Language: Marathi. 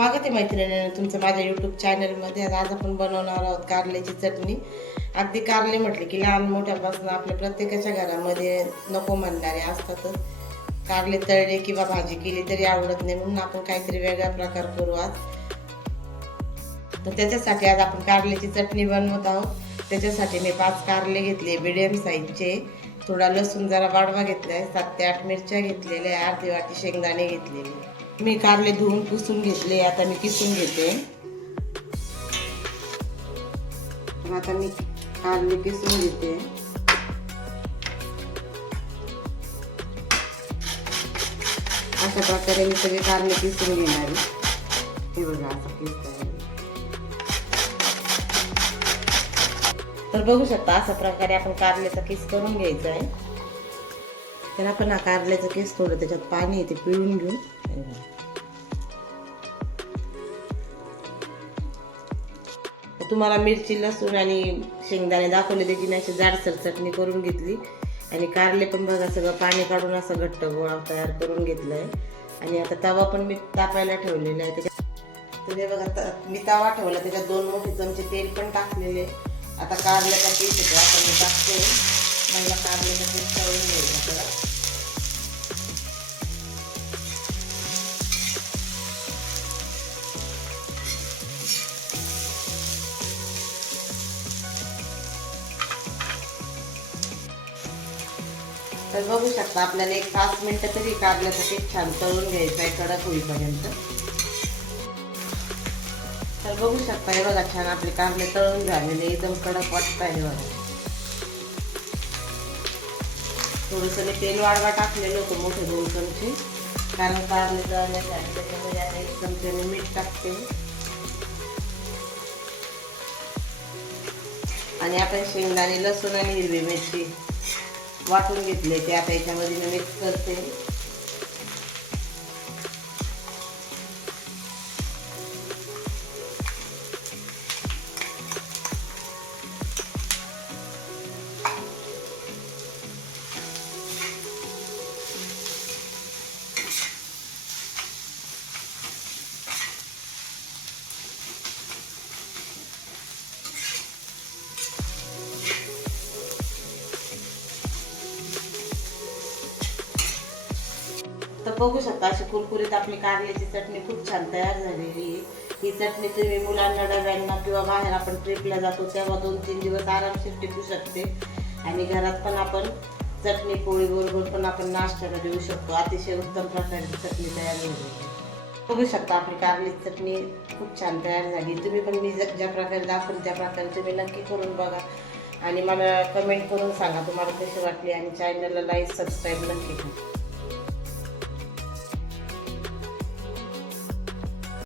स्वागत आहे मैत्रिणी तुमचं माझ्या यूट्यूब चॅनलमध्ये आज आपण बनवणार आहोत कारल्याची चटणी. अगदी कारले म्हटले की लहान मोठ्यापासून आपल्या प्रत्येकाच्या घरामध्ये नको म्हणणारे असतातच. कारले तळले किंवा भाजी केली तरी आवडत नाही म्हणून आपण काहीतरी वेगळा प्रकार करू आज. तर त्याच्यासाठी आज आपण कारल्याची चटणी बनवत आहोत. त्याच्यासाठी मी पाच कारले घेतले मिडियम साईजचे थोडा लसूण जरा वाढवा घेतला आहे सात ते आठ मिरच्या घेतलेल्या आहे अर्धी वाटी शेंगदाणे घेतलेले. मी कारले धुवून पुसून घेतले आता मी किसून घेते. आता मी कारले किसून घेते. अशा प्रकारे मी सगळे कारले किसून घेणार आहे. हे बघा असं किसता तर बघू शकता अशा प्रकारे आपण कारल्याचा केस करून घ्यायचा आहे. तर आपण हा कारल्याचा केस थोडं त्याच्यात पाणी येते ते पिळून घेऊ. तुम्हाला मिरची लसूण आणि शेंगदाणे दाखवले त्याची नाही जाडसर चटणी करून घेतली. आणि कारले पण बघा सगळं पाणी काढून असं घट्ट गोळा तयार करून घेतलं आहे आणि आता तवा पण मी तापायला ठेवलेला आहे. त्याच्यात तुम्ही बघा मी तवा ठेवला त्याच्यात दोन मोठे चमचे तेल पण टाकलेले. आता कारल्याचा पीस होतो आता मी टाकते. मला कारल्याचा पीस तळून घ्यायचा. तर बघू शकता आपल्याला एक पाच मिनटं तरी कारल्यासाठी छान तळून घ्यायचं आहे कडक होईपर्यंत. तर बघू शकता हे बघा छान आपले कारले तळून झालेले एकदम कडक वाटत आहे बघा. थोडंसं मी तेल वाढवा टाकलेलं होतं मोठे दोन चमचे कारण कारले तळण्यासाठी त्याच्यामध्ये आता एक चमचे मीठ टाकते. आणि आपण शेंगदाणे लसूण आणि हिरवी मिरची वाटून घेतले ते आता याच्यामध्ये मी मिक्स करते. बघू शकता अशी कुरकुरीत आपली कारल्याची चटणी खूप छान तयार झालेली आहे. ही चटणी तुम्ही मुलांना डब्यांना किंवा बाहेर आपण ट्रिपला जातो तेव्हा दोन तीन दिवस आरामशीर टिकू शकते. आणि घरात पण आपण चटणी पोळी बरोबर पण आपण नाश्त्याला देऊ शकतो. अतिशय उत्तम प्रकारची चटणी तयार झाली बघू शकता आपली कारली चटणी खूप छान तयार झाली. तुम्ही पण मी ज- ज्या प्रकारे दाखवून त्या प्रकारे तुम्ही नक्की करून बघा. आणि मला कमेंट करून सांगा तुम्हाला कशी वाटली आणि चॅनलला लाईक सबस्क्राईब नक्की करा.